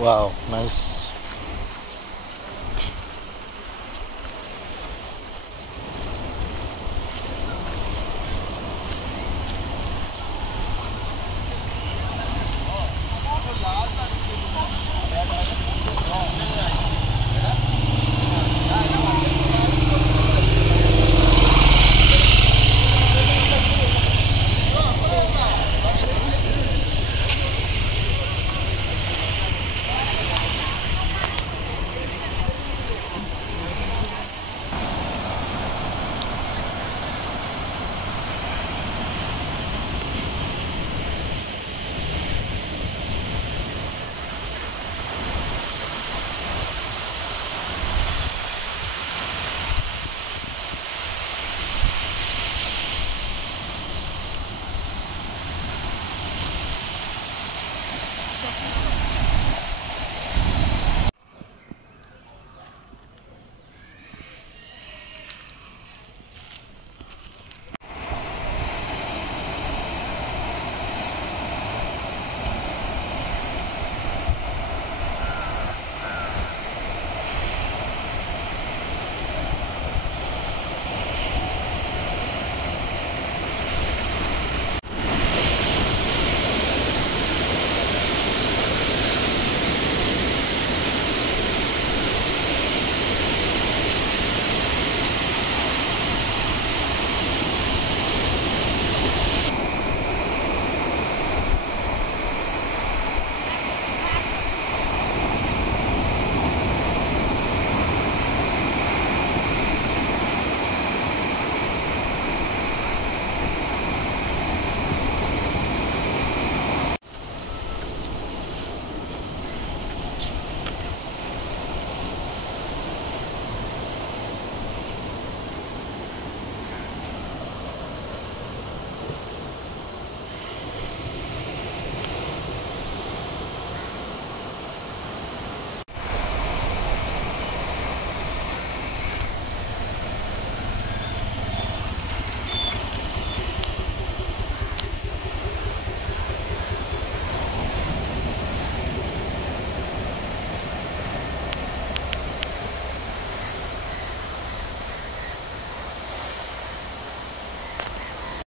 Wow, nice.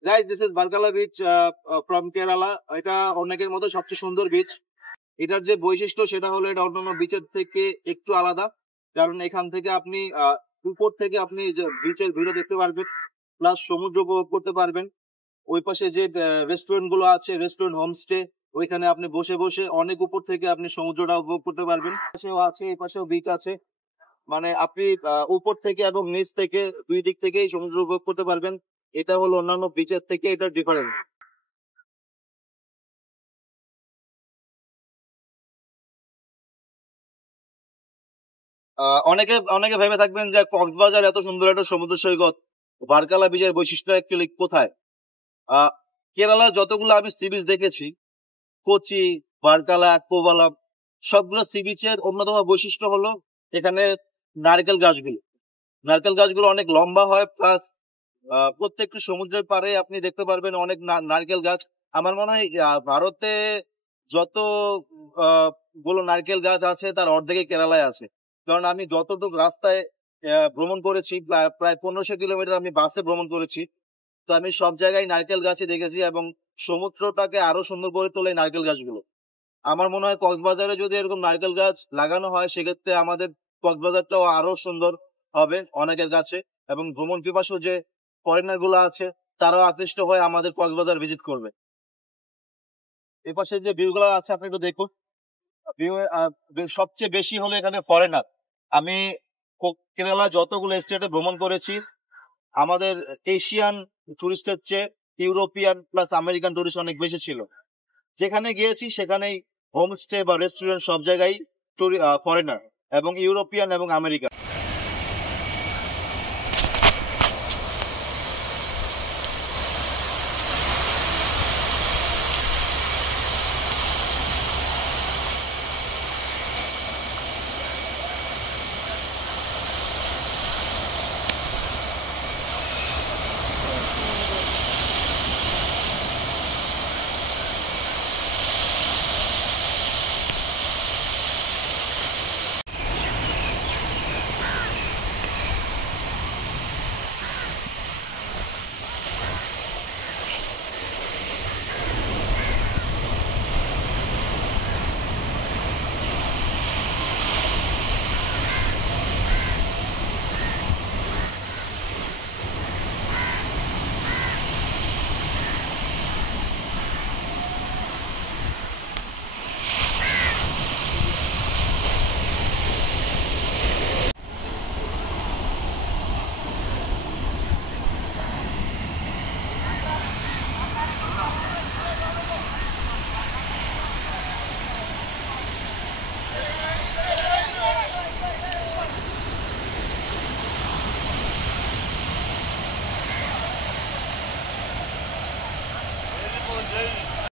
Guys, this is Barkala beach from Kerala. এটা অনেকের মতো সবচেয়ে সুন্দর বিচ। এটার যে বৈশিষ্ট্য সেটা হলো এটা অন্যান্য বিচের থেকে একটু আলাদা, কারণ এখান থেকে আপনি উপর থেকে আপনি বিচের ভিউ দেখতে পারবেন, প্লাস সমুদ্র উপভোগ করতে পারবেন। ওই পাশে যে রেস্টুরেন্ট গুলো আছে, রেস্টুরেন্ট হোমস্টে, ওইখানে আপনি বসে বসে অনেক উপর থেকে আপনি সমুদ্রটা উপভোগ করতে পারবেন। পাশেও আছে, এই পাশেও বিচ আছে, মানে আপনি উপর থেকে এবং নিচ থেকে দুই দিক থেকেই সমুদ্র উপভোগ করতে পারবেন। এটা হলো অন্যান্য বিচের থেকে এটা ডিফারেন্স। অনেকে অনেকে ভেবে থাকবেন যে কক্সবাজার এত সুন্দর একটা সমুদ্র সৈকত, বারকালা বিচের বৈশিষ্ট্য অ্যাকচুয়ালি কোথায়? কেরালার যতগুলো আমি সি বিচ দেখেছি, কোচি, বারকালা, কোভালাম, সবগুলো সি বিচের অন্যতম বৈশিষ্ট্য হলো এখানে নারকেল গাছগুলো অনেক লম্বা হয়, প্লাস প্রত্যেকটি সমুদ্রের পাড়ে আপনি দেখতে পারবেন অনেক নারকেল গাছ। আমার মনে হয় ভারতে যত গুলো নারকেল গাছ আছে তার অর্ধেকই কেরালায় আছে, কারণ আমি যতটুকু রাস্তায় ভ্রমণ করেছি, প্রায় 1500 কিলোমিটার আমি বাসে ভ্রমণ করেছি, তো আমি সব জায়গায় নারকেল গাছই দেখেছি এবং সমুদ্রটাকে আরো সুন্দর করে তোলে নারকেল গাছগুলো। আমার মনে হয় কক্সবাজারে যদি এরকম নারকেল গাছ লাগানো হয় সেক্ষেত্রে আমাদের কক্সবাজারটাও আরো সুন্দর হবে অনেকের কাছে, এবং ভ্রমণ পিপাসু যে ফরেনার গুলো আছে তারাও আকৃষ্ট হয়ে আমাদের কক্সবাজার ভিজিট করবে। এই পাশে যে ভিউ গুলো আছে আপনি একটু দেখুন, ভিউ সবচেয়ে বেশি হলো এখানে ফরেনার। আমি কেরালা যতগুলো স্টেটে ভ্রমণ করেছি, আমাদের এশিয়ান টুরিস্টের চেয়ে ইউরোপিয়ান প্লাস আমেরিকান টুরিস্ট অনেক বেশি ছিল। যেখানে গিয়েছি সেখানেই হোমস্টে বা রেস্টুরেন্ট সব জায়গায় ফরেনার, এবং ইউরোপিয়ান এবং আমেরিকান।